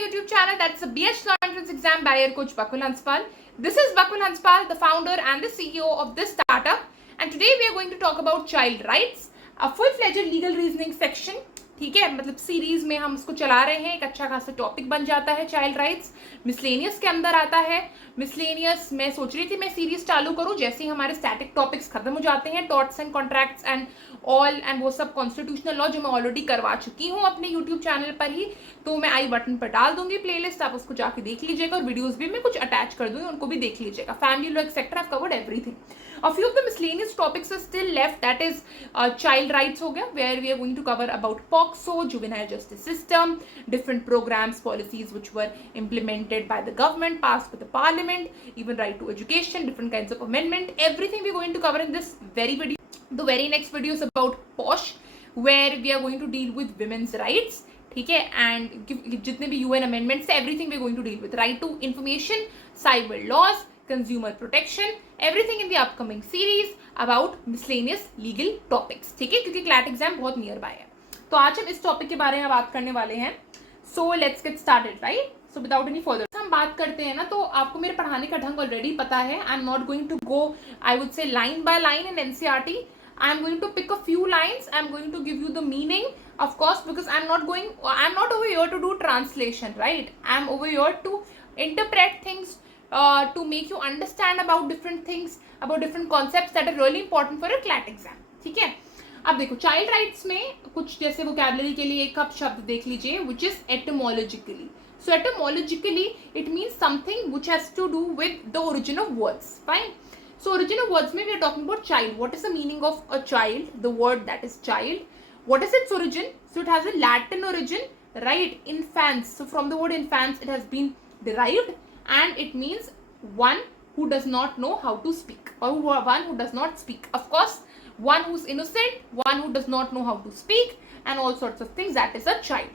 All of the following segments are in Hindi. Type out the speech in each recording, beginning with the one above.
YouTube channel, that's the BH Law Entrance Exam Barrier Coach Bakul Hanspal. This is Bakul Hanspal, the founder and the CEO of this startup, and today we are going to talk about child rights, a full-fledged legal reasoning section. ठीक है, मतलब सीरीज में हम उसको चला रहे हैं, एक अच्छा खासा टॉपिक बन जाता है चाइल्ड राइट्स, मिसलेनियस के अंदर आता है. मिसलेनियस मैं सोच रही थी मैं सीरीज चालू करूं जैसे ही हमारे स्टैटिक टॉपिक्स खत्म हो जाते हैं, torts and contracts and all and वो सब कॉन्स्टिट्यूशनल लॉ जो मैं ऑलरेडी करवा चुकी हूँ अपने यूट्यूब चैनल पर ही, तो मैं आई बटन पर डाल दूंगी प्लेलिस्ट, आप उसको जाके देख लीजिएगा और वीडियोस भी मैं कुछ अटैच कर दूंगी, उनको भी देख लीजिएगा. Family law etcetera, I've covered everything. A few of the miscellaneous topics are still left, that is child rights हो गया, where we are going to cover about POCSO, juvenile justice system, different programs, policies which were implemented by the government, passed by the parliament, even right to education, different kinds of amendment, everything we are going to cover in this very video. The very next video is about POSH, where we are going to deal with women's rights. ठीक है, and जितने भी UN amendments है, everything we are going to deal with. Right to information, cyber laws, consumer protection, everything in the upcoming series about miscellaneous legal topics. ठीक है, क्योंकि CLAT exam बहुत near by है, तो आज हम इस टॉपिक के बारे में बात करने वाले हैं. So let's get started, right? So without any further, हम बात करते हैं ना, तो आपको मेरे पढ़ाने का ढंग ऑलरेडी पता है. I'm not going to go, I would say, line by line in NCERT. I'm going to pick a few lines. I'm going to give you the meaning, of course, because I'm not over here to do translation, right? I'm over here to interpret things, to make you understand about different things, about different concepts that are really important for a CLAT exam. ठीक है, अब देखो चाइल्ड राइट्स में कुछ जैसे वोकैबुलरी के लिए एक आप शब्द देख लीजिए, which is etymologically. So etymologically it means something which has to do with the origin of words. Fine. So origin of words में we are talking about child. What is the meaning of a child? The word that is child. What is its origin? So it has a Latin origin, right? Infans. So from the word infans it has been derived, and it means one who does not know how to speak, or one who does not speak. Of course, one who's innocent, one who does not know how to speak, and all sorts of things. That is a child.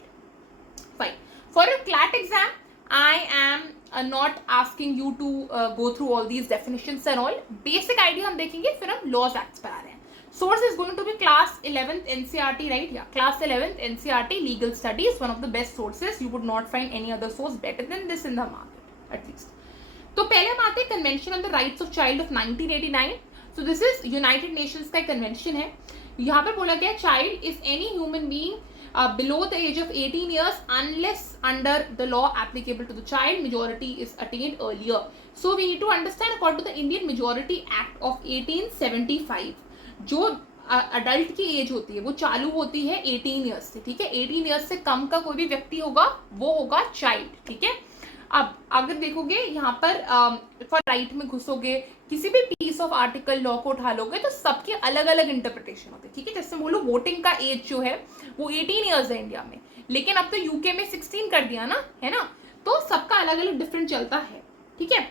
Fine. For a CLAT exam, I am not asking you to go through all these definitions and all. Basic idea हम देखेंगे, फिर हम laws acts पर आ रहे हैं. Source is going to be class 11th NCERT, right? Yeah, class 11th NCERT legal studies, one of the best sources. You would not find any other source better than this in the market, at least. तो पहले हम आते हैं convention on the rights of child of 1989. So this is United Nations का कन्वेंशन है. यहाँ पर बोला गया child is any human being below the age of 18 years unless under the law applicable to the child majority is attained earlier. So we need to understand according to the Indian Majority Act of 1875, जो अडल्ट की एज होती है वो चालू होती है 18 ईयर्स से. ठीक है, 18 ईयर्स से कम का कोई भी व्यक्ति होगा वो होगा चाइल्ड. ठीक है, अब अगर देखोगे यहाँ पर फॉर राइट में घुसोगे, किसी भी पीस ऑफ आर्टिकल लॉ को उठा लोगे तो सबके अलग अलग इंटरप्रिटेशन होते हैं. ठीक है, जैसे बोलो वोटिंग का एज जो है वो 18 ईयर्स है इंडिया में, लेकिन अब तो यूके में 16 कर दिया ना, है ना, तो सबका अलग अलग डिफरेंट चलता है. ठीक है,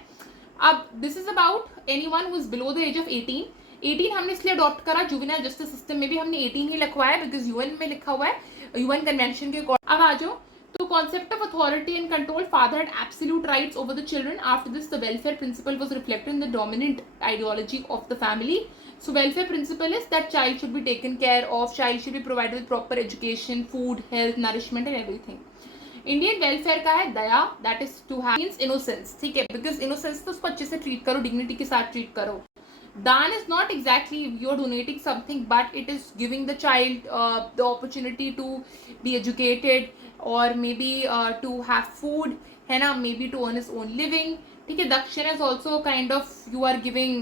अब this is about anyone who is below the age of 18. 18 हमने इसलिए अडॉप्ट करा, जुवेनाइल जस्टिस सिस्टम में भी हमने 18 ही लिखवाया बिकॉज यूएन में लिखा हुआ है, यूएन कन्वेंशन के अकॉर्डिंग. अब आ जाओ तो concept of authority and control. Father had absolute rights over the children. After this, the welfare principle was reflected in the dominant ideology of the family. So welfare principle is that child should be taken care of, child should be provided with proper education, food, health, nourishment and everything. Indian welfare का है दया, that is to have means innocence. ठीक है, because innocence तो उसको अच्छे से treat करो, dignity के साथ treat करो. दान is not exactly you're donating something, but it is giving the child the opportunity to be educated, or maybe to have food, है ना, maybe to earn his own living. ठीक है, दक्षिणा is also kind of you are giving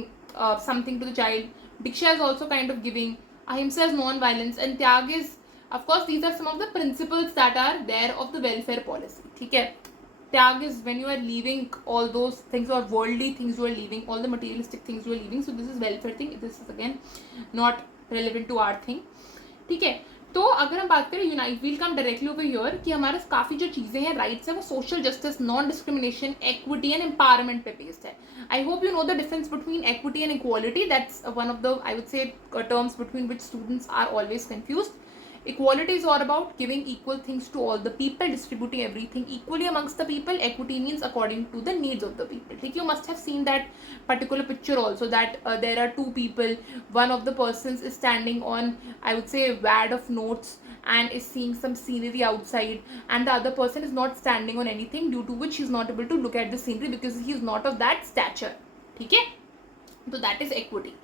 something to the child. Diksha is also kind of giving. Ahimsa is non-violence, and त्याग is, of course, these are some of the principles that are there of the welfare policy. ठीक है, त्याग is when you are leaving all those things or worldly things you are leaving, all the materialistic things you are leaving. So this is welfare thing. This is again not relevant to our thing. ठीक है, तो अगर हम बात करें unite will come directly over here कि हमारे काफ़ी जो चीज़ें हैं राइट्स है वो social justice, non discrimination, equity and empowerment पे बेस्ड है. I hope you know the difference between equity and equality. That's one of the I would say terms between which students are always confused. Equality is all about giving equal things to all the people, distributing everything equally amongst the people. Equity means according to the needs of the people. Like you must have seen that particular picture also, that there are two people. One of the persons is standing on, I would say, a wad of notes, and is seeing some scenery outside and the other person is not standing on anything, due to which he is not able to look at the scenery because he is not of that stature. ठीक है, तो that is equity.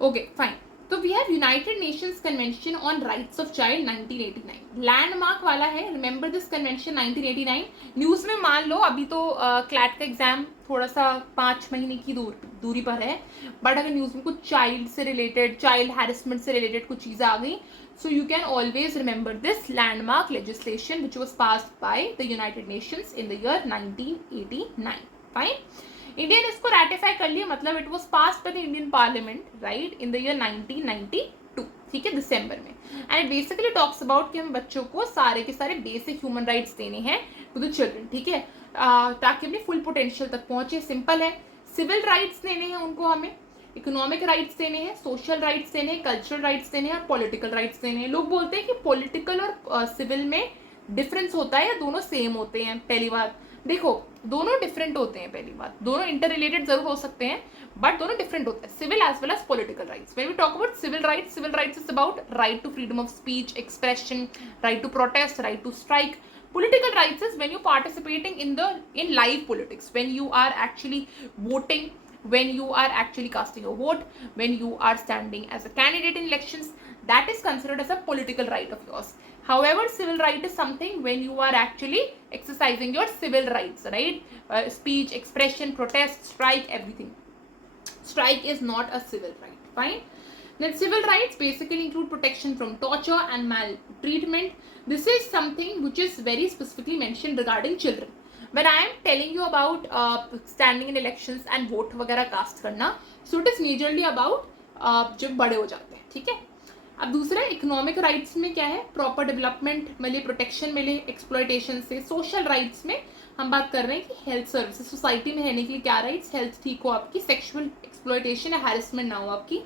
Okay, fine. तो we have United Nations Convention on Rights of Child 1989, landmark वाला है. Remember this convention 1989. न्यूज़ में मान लो अभी तो क्लैट का एग्जाम थोड़ा सा 5 महीने की दूरी पर है, बट अगर न्यूज़ में कुछ चाइल्ड से रिलेटेड, चाइल्ड हैरेसमेंट से रिलेटेड कुछ चीज़ें आ गई, so you can always remember this landmark legislation which was passed by the United Nations in the year 1989. Fine. India ने इसको रेटिफाई कर लिया, मतलब it was passed by the Indian parliament right in the year 1992. ठीक है, दिसंबर में. And it basically talks about कि हम बच्चों को सारे के सारे बेसिक ह्यूमन राइट्स देने हैं टू द चिल्ड्रन. ठीक है, ताकि अपने फुल पोटेंशियल तक पहुंचे. सिंपल है. सिविल राइट्स देने हैं उनको, हमें इकोनॉमिक राइट्स देने हैं, सोशल राइट्स देने हैं, कल्चरल राइट्स देने हैं और पॉलिटिकल राइट्स देने हैं. लोग बोलते हैं कि पॉलिटिकल और सिविल में डिफरेंस होता है या दोनों सेम होते हैं. पहली बात देखो, दोनों डिफरेंट होते हैं. पहली बात, दोनों इंटर रिलेटेड जरूर हो सकते हैं बट दोनों डिफरेंट होते हैं, civil as well as political rights. When we talk about civil rights is about right to freedom of speech, expression, right to protest, right to strike. Political rights is when you're participating in live politics, when you are actually voting, when you are actually casting a vote, when you are standing as a candidate in elections. That is considered as a political right of yours. However, civil right is something when you are actually exercising your civil rights, right? Speech, expression, protest, strike, everything. Strike is not a civil right. Fine. Then civil rights basically include protection from torture and maltreatment. This is something which is very specifically mentioned regarding children. When I am telling you about standing in elections and vote वगैरह cast करना, so it is majorly about जब बड़े हो जाते हैं. ठीक है. अब दूसरा इकोनॉमिक राइट्स में क्या है, प्रॉपर डेवलपमेंट मिले, प्रोटेक्शन मिले एक्सप्लॉयटेशन से. सोशल राइट्स में हम बात कर रहे हैं कि हेल्थ सर्विसेज, सोसाइटी में रहने के लिए क्या राइट्स, हेल्थ ठीक हो आपकी, सेक्सुअल एक्सप्लॉयटेशन या हैरेसमेंट ना हो आपकी,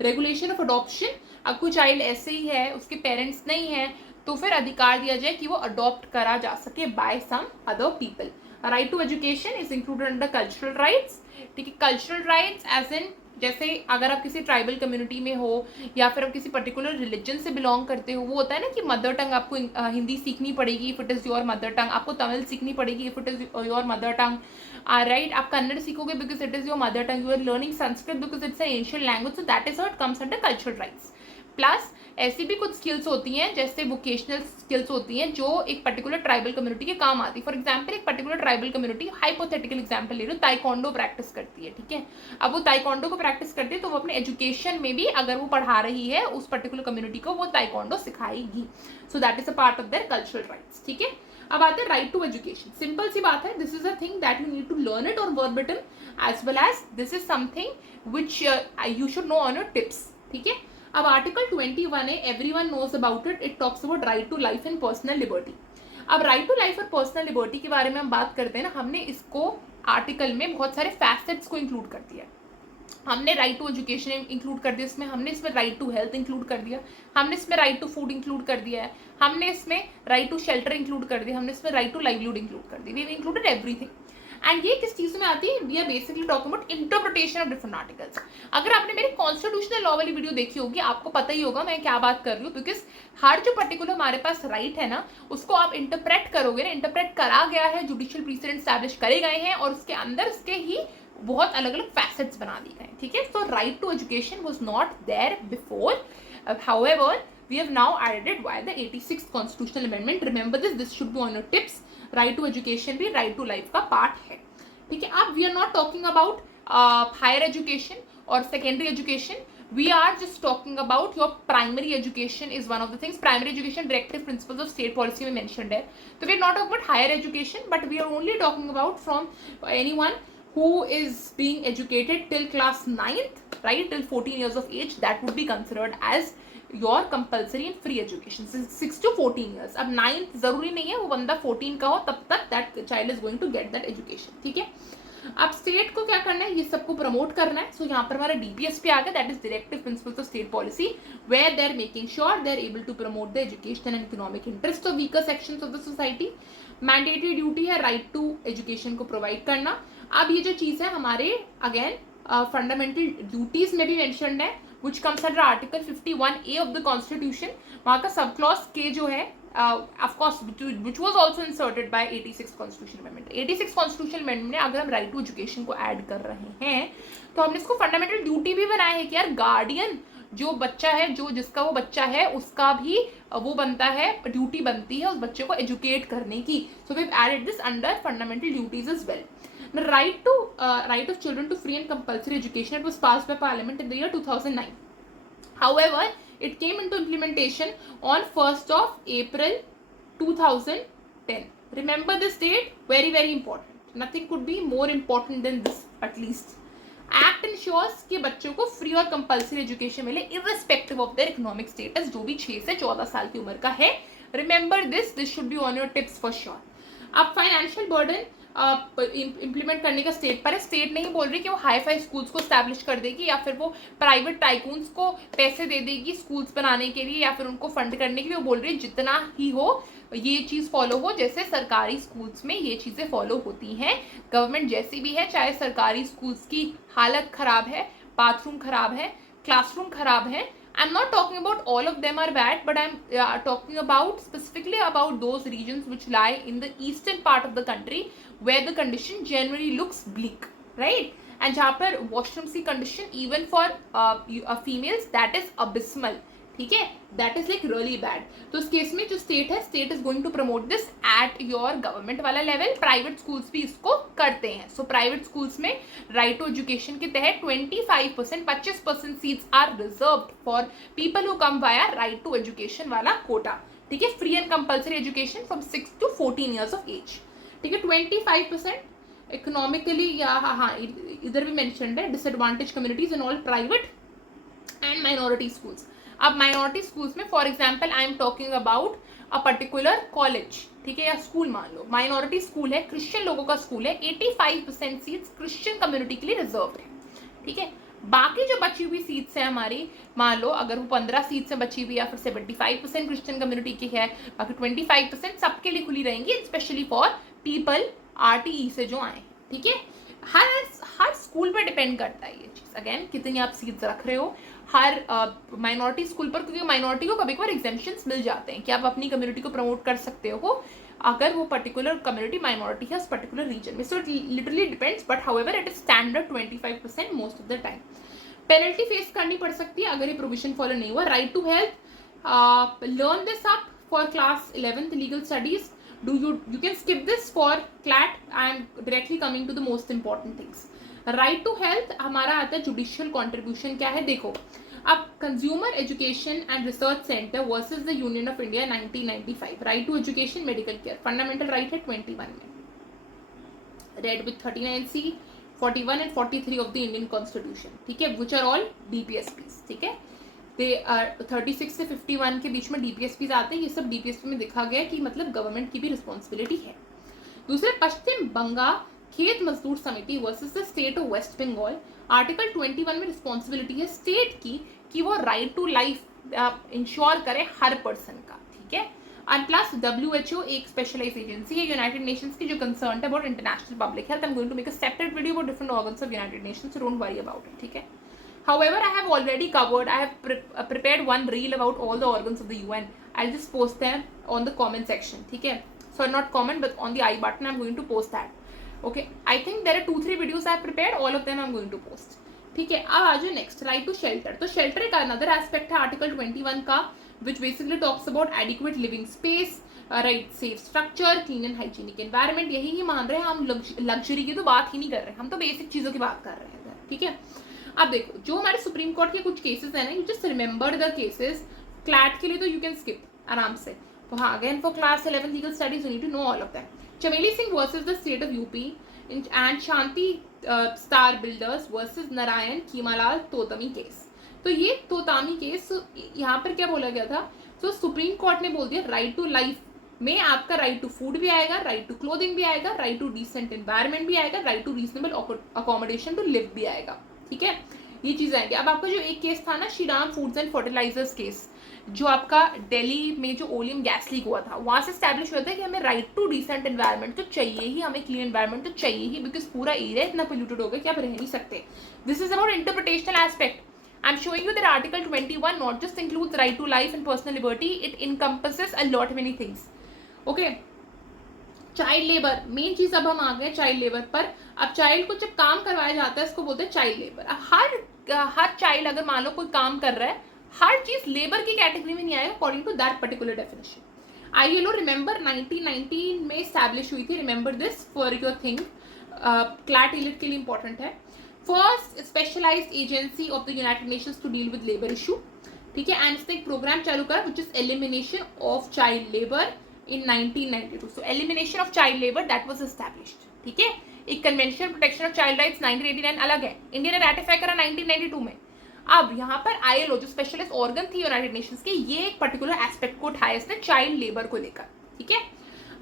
रेगुलेशन ऑफ अडॉप्शन. अब कोई चाइल्ड ऐसे ही है, उसके पेरेंट्स नहीं है, तो फिर अधिकार दिया जाए कि वो अडॉप्ट करा जा सके by some other people. Right to education is included under cultural rights. ठीक है, कल्चरल राइट्स एज इन जैसे अगर आप किसी ट्राइबल कम्युनिटी में हो या फिर आप किसी पर्टिकुलर रिलीजन से बिलोंग करते हो, वो होता है ना कि मदर टंग आपको हिंदी सीखनी पड़ेगी if it is your mother tongue, आपको तमिल सीखनी पड़ेगी if it is your mother tongue, right. आप कन्नड़ सीखोगे because it is your mother tongue. You are learning Sanskrit because it's an ancient language. So that is how it comes under cultural rights. Plus ऐसी भी कुछ स्किल्स होती हैं जैसे वोकेशनल स्किल्स होती हैं जो एक पर्टिकुलर ट्राइबल कम्युनिटी के काम आती है. फॉर एग्जांपल एक particular tribal community, hypothetical example ले लो, ताइक्वांडो प्रैक्टिस करती है. ठीक है, अब वो ताइक्वांडो को प्रैक्टिस करती है तो वो अपने एजुकेशन में भी अगर वो पढ़ा रही है उस पर्टिकुलर कम्युनिटी को, वो ताइक्वांडो सिखाएगी. So that is a part of their cultural rights. ठीक है, अब आते हैं राइट टू एजुकेशन. सिंपल सी बात है, this is a thing that you need to learn it on verbatim as well as this is something which you should know on your tips. ठीक है, अब आर्टिकल 21 है, everyone knows about it. It talks about right to life and personal liberty. अब राइट टू लाइफ और पर्सनल लिबर्टी के बारे में हम बात करते हैं ना, हमने इसको आर्टिकल में बहुत सारे फैसेट्स को इंक्लूड कर दिया. हमने राइट टू एजुकेशन इंक्लूड कर दिया इसमें, हमने इसमें राइट टू हेल्थ इंक्लूड कर दिया, हमने इसमें राइट टू फूड इंक्लूड कर दिया है, हमने इसमें राइट टू शेल्टर इंक्लूड कर दिया, हमने इसमें राइट टू लाइवलीहुड इंक्लूड कर दी. We included everything. एंड ये किस चीज में आती है, we are basically talking about interpretation of different articles. अगर आपने मेरी कॉन्स्टिट्यूशनल लॉ वाली वीडियो देखी होगी, आपको पता ही होगा मैं क्या बात कर रही हूँ, बिकॉज हर जो पर्टिकुलर हमारे पास राइट है ना, उसको आप इंटरप्रेट करोगे ना, इंटरप्रेट करा गया है, जुडिशियल प्रीसिडेंट स्टैब्लिश करे गए हैं और उसके अंदर उसके ही बहुत अलग अलग फैसेट्स बना दिए गए. ठीक है, so right to education was not there before. However we have now added it via the 86th constitutional amendment. Remember this should be on your tips. Right to education भी right to life का पार्ट है. ठीक है, अब we are not talking about higher education or secondary education. We are just talking about your primary education is one of the things. Primary education directive principles of state policy में mentioned है. So we are not talking about higher education, but we are only talking about from anyone who is being educated till class 9th, right, till 14 years of age. That would be considered as your compulsory and free education 6 to 14 years. अब 9th जरूरी नहीं है वो बंदा 14 का हो तब तक that child is going to get that education. ठीक है, अब स्टेट को क्या करना है, ये सबको प्रमोट करना है. सो यहाँ पर हमारा डीपीएस पे आ गया, that is directive principles of state policy, where they are making sure they are able to promote the education and economic interest of weaker sections of the society. Mandatory duty है राइट टू एजुकेशन को प्रोवाइड करना. अब ये जो चीज़ है हमारे अगेन फंडामेंटल ड्यूटीज में भी मेंशन्ड है, which comes under article 51A of the constitution, वहाँ का सब क्लॉज के जो है of course which was also inserted by 86 constitution amendment. 86 constitution amendment में अगर हम right to education को add कर रहे हैं तो हमने इसको fundamental duty भी बनाया है कि यार guardian जो बच्चा है, जो जिसका वो बच्चा है, उसका भी वो बनता है, ड्यूटी बनती है उस बच्चे को एजुकेट करने की. So we have added this under fundamental duties as well. The right of children to free and compulsory education, it was passed by parliament in the year 2009. However, it came into implementation on 1st of April 2010. Remember this date, very very important. Nothing could be more important than this, at least. Act ensures कि बच्चों को फ्री और कंपल्सरी एजुकेशन मिले irrespective of their economic status, जो भी 6 से 14 साल की उम्र का है. Remember this should be on your tips for sure. अब फाइनेंशियल बर्डन इम्प्लीमेंट करने का स्टेट पर है. स्टेट नहीं बोल रही कि वो हाई फाई स्कूल्स को स्टैब्लिश कर देगी या फिर वो प्राइवेट टाइकून्स को पैसे दे देगी स्कूल्स बनाने के लिए या फिर उनको फंड करने के लिए. वो बोल रही है जितना ही हो ये चीज़ फॉलो हो जैसे सरकारी स्कूल्स में ये चीज़ें फॉलो होती हैं. गवर्नमेंट जैसी भी है, चाहे सरकारी स्कूल्स की हालत ख़राब है, बाथरूम ख़राब है, क्लासरूम ख़राब है. I'm not talking about all of them are bad, but I'm talking about specifically about those regions which lie in the eastern part of the country where the condition generally looks bleak, right? And जहाँ पर washrooms की condition even for females that is abysmal. ठीक है, that is like really bad. तो इस केस में जो स्टेट है, state is going to promote this at your government वाला लेवल. प्राइवेट स्कूल्स भी इसको करते हैं. सो प्राइवेट स्कूल्स में राइट टू एजुकेशन के तहत 25% seats are reserved for people who come via right to education वाला कोटा. ठीक है, free and compulsory education from 6 to 14 years of age. ठीक है, 25% इकोनॉमिकली या हाँ इधर भी मेंशन्ड है disadvantage communities and all private and minority schools. अब माइनॉरिटी स्कूल्स में for example I am talking about a particular college, ठीक है, या स्कूल मान लो माइनॉरिटी स्कूल है, क्रिश्चियन लोगों का स्कूल है, 85% सीट्स क्रिश्चियन कम्युनिटी के लिए रिजर्व है. ठीक है, बाकी जो बची हुई सीट्स है हमारी, मान लो अगर वो 15 सीट्स से बची हुई या फिर 75% क्रिश्चियन कम्युनिटी की है, बाकी 25% सबके लिए खुली रहेंगी, स्पेशली फॉर पीपल RTE से जो आए. ठीक है, हर स्कूल पर डिपेंड करता है ये चीज़. अगेन कितनी आप सीट्स रख रहे हो हर माइनॉरिटी स्कूल पर, क्योंकि माइनॉरिटी को कभी कभार एग्जेम्पशंस मिल जाते हैं कि आप अपनी कम्युनिटी को प्रमोट कर सकते हो अगर वो पर्टिकुलर कम्युनिटी माइनॉरिटी है उस पर्टिकुलर रीजन में. So it literally depends, but however it is standard 25% most of the time. Penalty face करनी पड़ सकती है अगर ये प्रोविजन फॉलो नहीं हुआ. Right to health, learn this up for class 11th legal studies. You can skip this for CLAT. I am directly coming to the most important things. Right to health हमारा आता है जुडिशियल कॉन्ट्रीब्यूशन क्या है. देखो अब consumer education and research centre versus the union of India 1995. Right to education medical care fundamental right है 21 में, read with 39C, 41 and 43 of the Indian constitution. ठीक है, विच आर ऑल DPSPs. ठीक है, दे 36 से 51 के बीच में DPSPs आते हैं. ये सब DPSP में देखा गया कि मतलब गवर्नमेंट की भी रिस्पॉन्सिबिलिटी है. दूसरे पश्चिम Bengal Khet Mazdoor Samiti versus the state of West Bengal. Article 21 में रिस्पॉन्सिबिलिटी है स्टेट की कि वो राइट टू लाइफ इंश्योर करे हर पर्सन का. ठीक है, एंड प्लस WHO एक स्पेशलाइज एजेंसी है यूनाइटेड नेशंस की जो कंसर्न है about international public health. I am going to make a separate video about different organs of united nations, so don't worry about it. ठीक है, however I have already covered, I have prepared one reel about all the organs of the UN. I'll just post them on the comment section. ठीक है, so not comment but on the I button I'm going to post that. Okay, I think there are 2-3 videos I have prepared, all of them I'm going to post. ठीक है, अब आ जाओ नेक्स्ट, राइट टू शेल्टर. तो शेल्टर एक अनदर एस्पेक्ट है आर्टिकल 21 का which basically talks about adequate living space, right, safe structure, clean and hygienic environment. यही ही मान रहे हैं हम, लग्जरी की तो बात ही नहीं कर रहे, हम तो बेसिक चीज़ों की बात कर रहे हैं. ठीक है, अब देखो जो हमारे सुप्रीम कोर्ट के कुछ केसेस हैं ना, you just remember the cases. CLAT के लिए तो यू कैन स्किप आराम से. तो हाँ, again for class 11 legal studies you need to know all of that. Chameli Singh versus the state of UP and Shanti Star Builders versus Narayan Khimalal Totame case. तो ये तोतामी केस यहाँ पर क्या बोला गया था, तो सुप्रीम कोर्ट ने बोल दिया राइट टू लाइफ में आपका राइट टू फूड भी आएगा, राइट टू क्लोथिंग भी आएगा, राइट टू डिसेंट एनवायरनमेंट भी आएगा, right to reasonable accommodation to live भी आएगा. ठीक है, ये चीज़ आएंगी. अब आपका जो एक केस था ना, Shriram foods and fertilisers case, जो आपका दिल्ली में जो ओलियम गैस लीक हुआ था, वहाँ से स्टैब्लिश हुआ था कि हमें राइट टू डिसेंट एनवायरनमेंट तो चाहिए ही, हमें क्लीन एनवायरनमेंट तो चाहिए ही, बिकॉज पूरा एरिया इतना पोल्यूटेड हो गया कि आप रह नहीं सकते. This is about interpretational aspect. I'm showing you that Article 21 not just includes right to life and personal liberty, it encompasses a lot many things. Okay. Child labour, main चीज अब हम आ गए चाइल्ड लेबर पर. अब चाइल्ड को जब काम करवाया जाता है इसको बोलते हैं चाइल्ड लेबर. अब हर चाइल्ड अगर मान लो कोई काम कर रहा है, हर चीज लेबर की कैटेगरी में नहीं आएगा according to that particular definition. ILO remember 1919 में एस्टैब्लिश हुई थी. Remember this for your thing, CLAT AILET के लिए इंपॉर्टेंट है. First specialised agency of the united nations to deal with labour issue. ठीक है. एंड इसने एक प्रोग्राम चालू करा which is elimination of child labour in 1992. So elimination of child labor that was established. ठीक है. एक convention protection of child rights 1989 अलग है. इंडिया ने रैटिफाई करा 1992 में. अब यहाँ पर ILO जो स्पेशलिस्ट ऑर्गन थी यूनाइटेड नेशंस के, ये एक पर्टिकुलर एस्पेक्ट को उठाया इसने चाइल्ड लेबर को लेकर. ठीक है.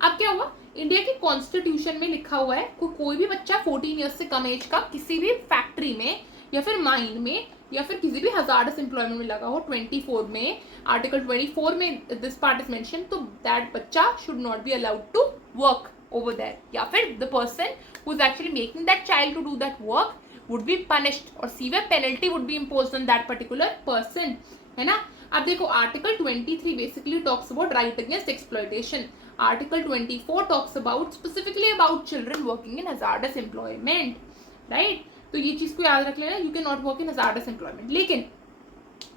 अब क्या हुआ, इंडिया की कॉन्स्टिट्यूशन में लिखा हुआ है कोई भी बच्चा 14 ईयर्स से कम एज का किसी भी फैक्ट्री में या फिर माइन में या फिर किसी भी हजार्डस एम्प्लॉयमेंट में लगा हो, 24 में आर्टिकल 24 में दिस पार्ट इज मेंशन, तो दैट बच्चा should not be allowed to work over that. या फिर the person who is actually making that child to do that work would be punished और severe penalty would be imposed on that particular person. है ना. अब देखो article 23 basically talks about right against exploitation. Article 24 talks about specifically about children working in hazardous employment. Right. तो ये चीज को याद रख लेना, you can not work in hazardous employment. लेकिन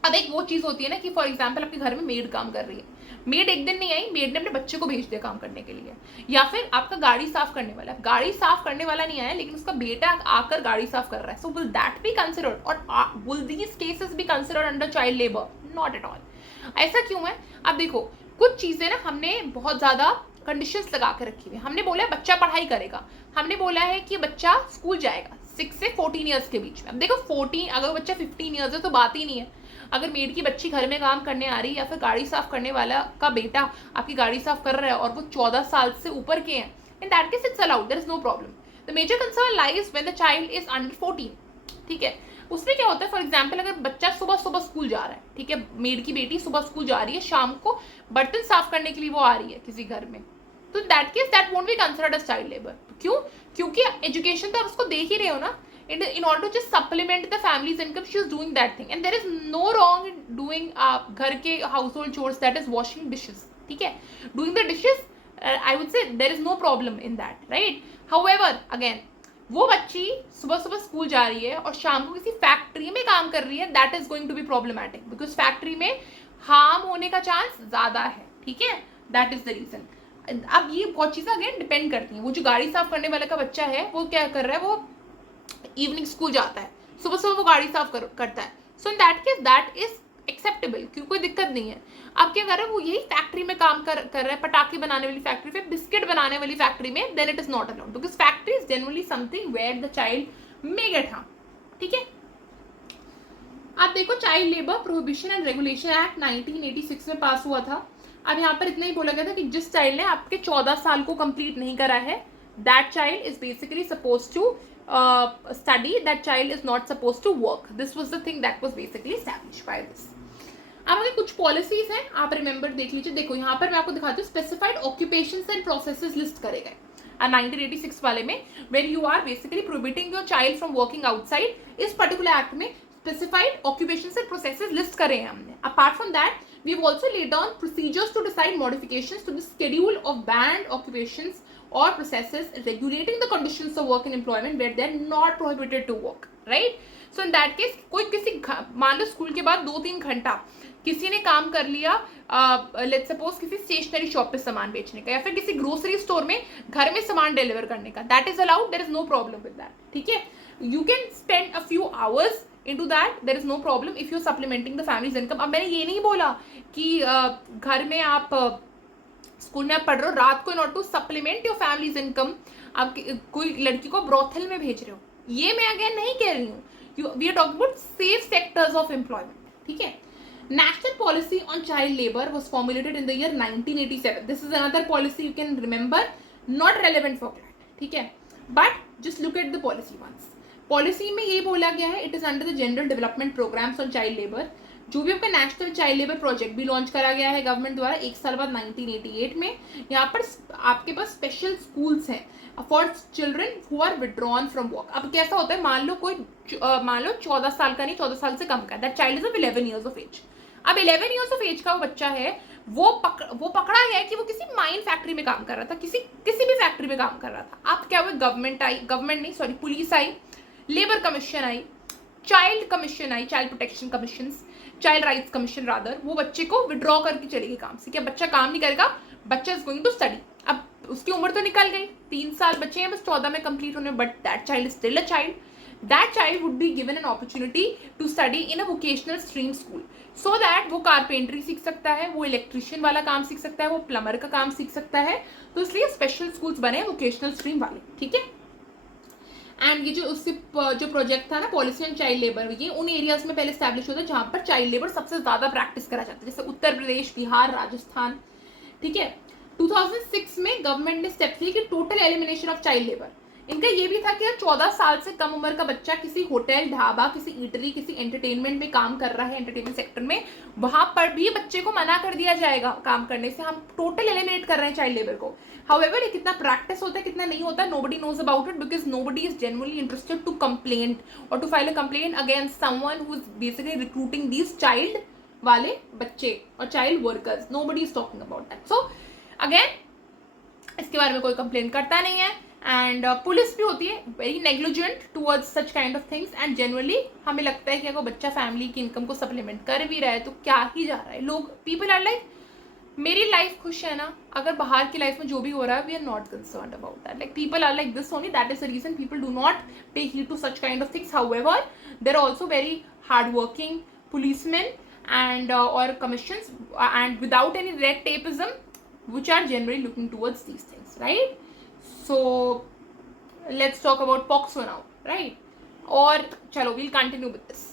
अब एक वो चीज होती है ना कि फॉर एग्जांपल आपके घर में मेड काम कर रही है, मेड एक दिन नहीं आई, मेड ने अपने बच्चे को भेज दिया काम करने के लिए. या फिर आपका गाड़ी साफ करने वाला, गाड़ी साफ करने वाला नहीं आया लेकिन उसका बेटा आकर गाड़ी साफ कर रहा है. So will that be considered और will these cases be considered under child labour? Not at all. ऐसा क्यों है? अब देखो कुछ चीजें ना हमने बहुत ज्यादा कंडीशंस लगा के रखी हुई. हमने बोला है बच्चा पढ़ाई करेगा, हमने बोला है कि बच्चा स्कूल जाएगा 6 से 14 ईयर्स के बीच में. अब देखो 14, अगर बच्चा 15 ईयर्स है तो बात ही नहीं है. अगर मेड की बच्ची घर में काम करने आ रही है या फिर गाड़ी साफ करने वाला का बेटा आपकी गाड़ी साफ कर रहा है और वो 14 साल से ऊपर के हैं, in that case it's allowed, there is no problem. The major concern lies when the child is under 14. ठीक है. उसमें क्या होता है, फॉर एग्जाम्पल अगर बच्चा सुबह सुबह स्कूल जा रहा है, ठीक है, मेड की बेटी सुबह स्कूल जा रही है, शाम को बर्तन साफ करने के लिए वो आ रही है किसी घर में, तो that case that won't be considered as child labour. क्यों? क्योंकि एजुकेशन तो आप उसको देख ही रहे हो ना. In order to just supplement the family's income, she is doing that thing, and there is no wrong in doing घर के household chores, that is washing dishes. ठीक है. Doing the dishes, I would say there is no problem in that, right? However, again, वो बच्ची सुबह सुबह स्कूल जा रही है और शाम को किसी फैक्ट्री में काम कर रही है, that is going to be problematic because factory में हार्म होने का चांस ज्यादा है. ठीक है. That is the reason. अब ये बहुत चीजें अगेन डिपेंड करती हैं. वो जो गाड़ी साफ करने वाले का बच्चा है वो क्या कर रहा है, वो इवनिंग स्कूल जाता है, सुबह सुबह वो गाड़ी साफ करता है. So in that case that is acceptable, क्योंकि कोई दिक्कत नहीं है. अब क्या कर रहा है, वो यही फैक्ट्री में काम कर रहा है, पटाखे बनाने वाली फैक्ट्री पे, बिस्किट बनाने वाली फैक्ट्री में, then it is not allowed because factory is generally something where the child may get harm. ठीक है. आप देखो child labour prohibition and regulation act 1986 में पास हुआ था. अब यहाँ पर इतना ही बोला गया था कि जिस चाइल्ड ने आपके 14 साल को कंप्लीट नहीं करा है, that child is basically suppose to study, that child is not supposed to work. This was the thing that was basically established by this. अब अगर कुछ पॉलिसीज हैं आप रिमेंबर देख लीजिए. देखो यहाँ पर मैं आपको दिखाती हूँ specified occupations and processes list करे गए 1986 वाले में, where you are basically prohibiting your child from working outside. इस पर्टिकुलर एक्ट में specified occupations and processes list करे हैं हमने. Apart from that we have also laid down procedures to decide modifications to the schedule of banned occupations or processes regulating the conditions of work and employment where they are not prohibited to work, right? So in that case कोई किसी मान लो स्कूल के बाद 2-3 घंटा किसी ने काम कर लिया, लेट्स सपोज किसी स्टेशनरी शॉप पे सामान बेचने का या फिर किसी ग्रोसरी स्टोर में घर में सामान डिलीवर करने का, that is allowed, there is no problem with that. ठीक है. You can spend a few hours into that, there is no problem if you're supplementing the family's income. अब मैंने ये नहीं बोला कि घर में आप स्कूल में आप पढ़ रहे हो रात को in order to supplement your family's income आप कोई लड़की को ब्रोथल में भेज रहे हो, ये मैं अगेन नहीं कह रही हूँ. we are talking about safe sectors of employment. ठीक है. National policy on child labor was formulated in the year 1987. This is another policy you can remember, not relevant for that. ठीक है. But just look at the policy once. Policy में ये बोला गया है it is under the general development programmes on child labour. जो भी आपका नेशनल चाइल्ड लेबर प्रोजेक्ट भी लॉन्च करा गया है गवर्नमेंट द्वारा 1 साल बाद 1988 में. यहाँ पर आपके पास स्पेशल स्कूल्स हैं for children who are withdrawn from work. अब कैसा होता है, मान लो 14 साल का नहीं, 14 साल से कम का, that child is of 11 years of age. अब 11 ईयर्स ऑफ एज का वो बच्चा है, वो पकड़ा गया है कि वो किसी माइन फैक्ट्री में काम कर रहा था, किसी भी फैक्ट्री में काम कर रहा था। अब क्या हुआ, गवर्नमेंट नहीं सॉरी पुलिस आई, लेबर कमीशन आई, चाइल्ड कमीशन आई, child protection commission, child rights commission rather, वो बच्चे को विड्रॉ करके चले गए काम से। क्या बच्चा काम नहीं करेगा, बच्चा इज गोइंग टू स्टडी। अब उसकी उम्र तो निकल गई, 3 साल बच्चे हैं बस 14 में कंप्लीट होने, but that child is still a child. That child would be given an opportunity to study in a vocational stream school, so that वो कारपेंट्री सीख सकता है, वो इलेक्ट्रिशियन वाला काम सीख सकता है, वो प्लम्बर का काम सीख सकता है। तो इसलिए स्पेशल स्कूल्स बने हैं वोकेशनल स्ट्रीम वाले, ठीक है। एंड ये जो उससे जो प्रोजेक्ट था ना, पॉलिसी ऑन चाइल्ड लेबर, ये उन एरियाज में पहले स्टैब्लिश होता है जहाँ पर चाइल्ड लेबर सबसे ज्यादा प्रैक्टिस करा जाता है, जैसे उत्तर प्रदेश, बिहार, राजस्थान, ठीक है। 2006 में गवर्नमेंट ने स्टेप लिया कि total elimination of child labour. इनका ये भी था कि 14 साल से कम उम्र का बच्चा किसी होटल, ढाबा, किसी ईटरी, किसी एंटरटेनमेंट में काम कर रहा है, एंटरटेनमेंट सेक्टर में, वहां पर भी बच्चे को मना कर दिया जाएगा काम करने से। हम टोटल एलिमिनेट कर रहे हैं चाइल्ड लेबर को। हाउएवर, ये कितना प्रैक्टिस होता है कितना नहीं होता, nobody knows about it, because nobody is genuinely interested to complain और to file a complaint against someone who is basically recruiting these child वाले बच्चे और child workers. Nobody is talking about that. So again इसके बारे में कोई कंप्लेन करता नहीं है। एंड पुलिस भी होती है very negligent towards such kind of things. And generally हमें लगता है कि अगर बच्चा फैमिली की इनकम को सप्लीमेंट कर भी रहा है तो क्या ही जा रहा है। लोग, पीपल आर लाइक, मेरी लाइफ खुश है ना, अगर बाहर की लाइफ में जो भी हो रहा है we are not concerned about that. Like people are like this only, that is the reason people do not pay heed to such kind of things. However there are also very hard working policemen and or commissions and without any red tapeism, which are generally looking towards these things, right? So let's talk about POXO now, right? Or chalo, we'll continue with this.